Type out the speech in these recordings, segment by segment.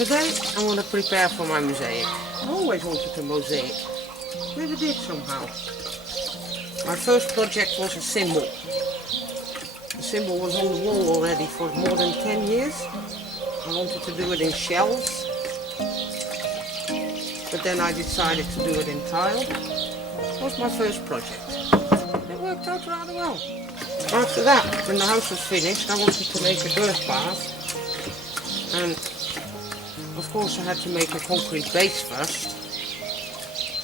Today I want to prepare for my mosaic. I always wanted a mosaic. Never did somehow. My first project was a symbol. The symbol was on the wall already for more than 10 years. I wanted to do it in shells. But then I decided to do it in tile. That was my first project. It worked out rather well. After that, when the house was finished, I wanted to make a birth bath. And of course I had to make a concrete base first.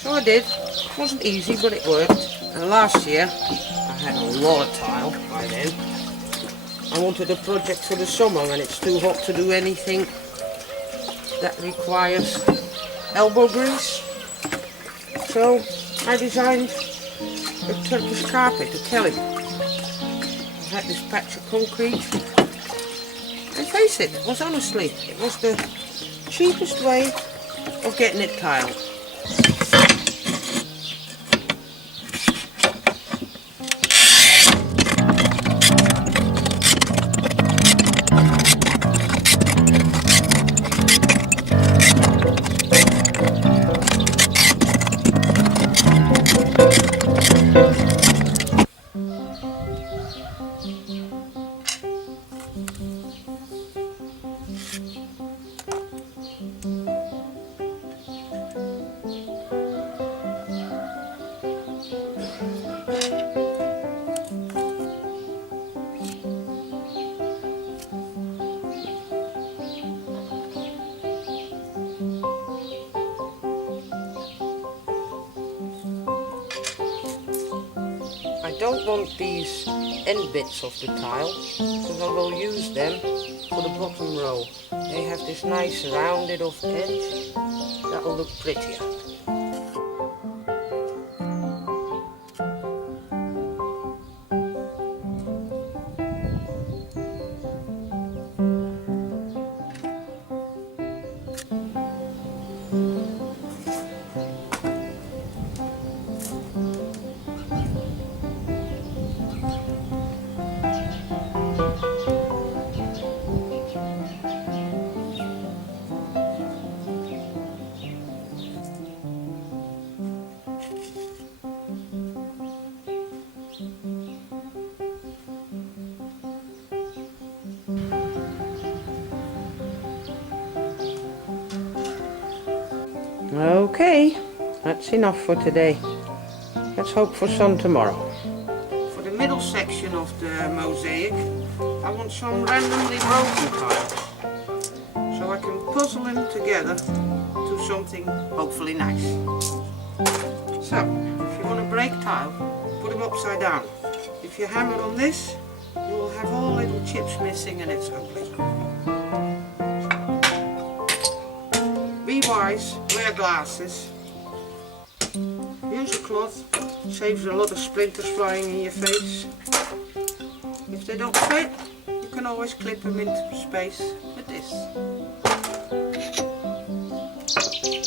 So I did. It wasn't easy, but it worked. And last year, I had a lot of tile by then. I wanted a project for the summer when it's too hot to do anything that requires elbow grease. So I designed a Turkish carpet, a kelly. I had this patch of concrete. And face it, it was the cheapest way of getting it tiled. I don't want these end bits of the tile because I will use them for the bottom row. They have this nice rounded off edge that will look prettier. Okay, that's enough for today. Let's hope for sun tomorrow. For the middle section of the mosaic, I want some randomly broken tiles, so I can puzzle them together to something hopefully nice. So, if you want to break tile, put them upside down. If you hammer on this, you will have all little chips missing and it's ugly. Be wise, wear glasses, use a cloth, saves a lot of splinters flying in your face. If they don't fit, you can always clip them into space with this.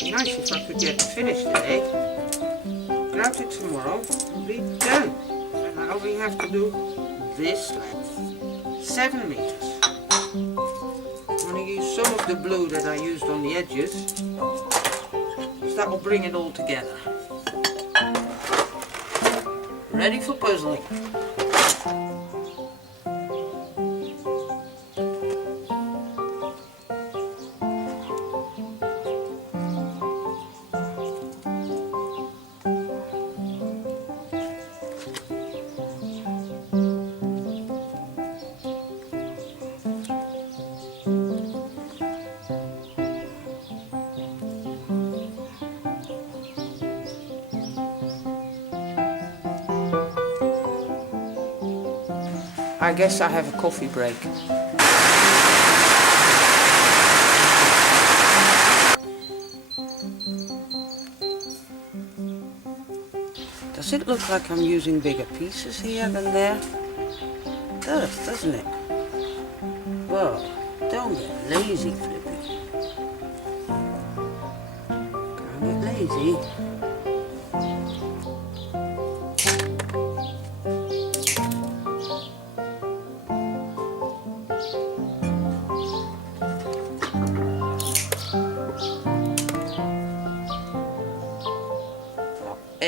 Be nice if I could get it finished today. Grout it tomorrow and be done. And I only have to do this length, 7 meters. I'm going to use some of the blue that I used on the edges, because that will bring it all together. Ready for puzzling. I guess I have a coffee break. Does it look like I'm using bigger pieces here than there? It does, doesn't it? Whoa, don't get lazy, Flippy. Can't get lazy.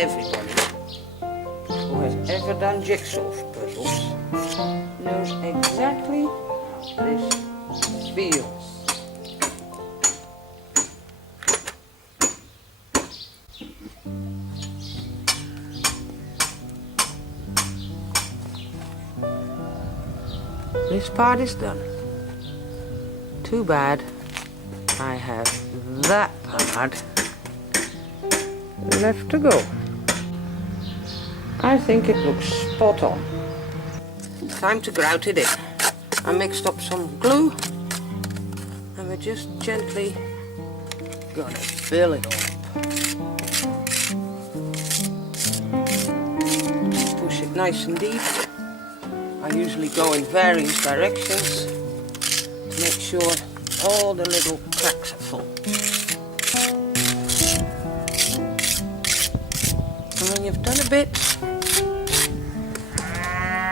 everybody who has ever done jigsaw puzzles knows exactly how this feels. This part is done. Too bad I have that part left to go. I think it looks spot on. Time to grout it in. I mixed up some glue and we're just gently gonna fill it up. Push it nice and deep. I usually go in various directions to make sure all the little cracks are full. And when you've done a bit,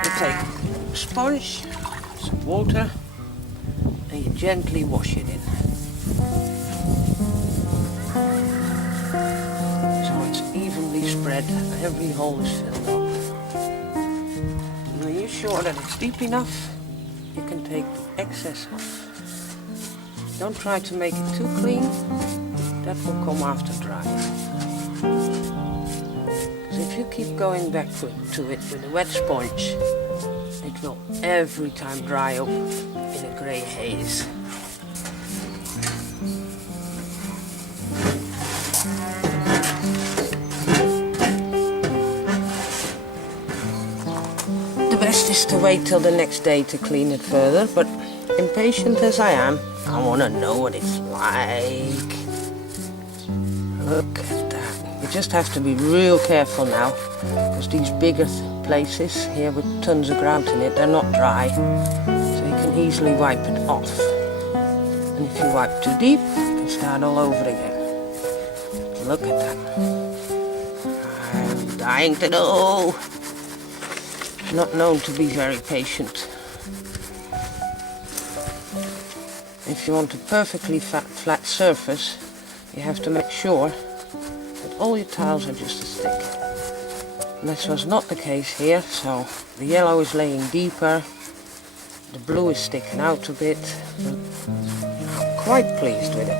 you take a sponge, some water, and you gently wash it in. So it's evenly spread, every hole is filled up. And when you're sure that it's deep enough, you can take the excess off. Don't try to make it too clean, that will come after drying. Because if you keep going back to it with a wet sponge, it will every time dry up in a grey haze. The best is to wait till the next day to clean it further, but impatient as I am, I want to know what it's like. Look at that. You just have to be real careful now, because these bigger places here with tons of grout in it, they're not dry, so you can easily wipe it off. And if you wipe too deep, you can start all over again. Look at that. I'm dying to know. Not known to be very patient. If you want a perfectly flat surface, you have to make sure that all your tiles are just as thick. And this was not the case here, so the yellow is laying deeper, the blue is sticking out a bit, but I'm quite pleased with it.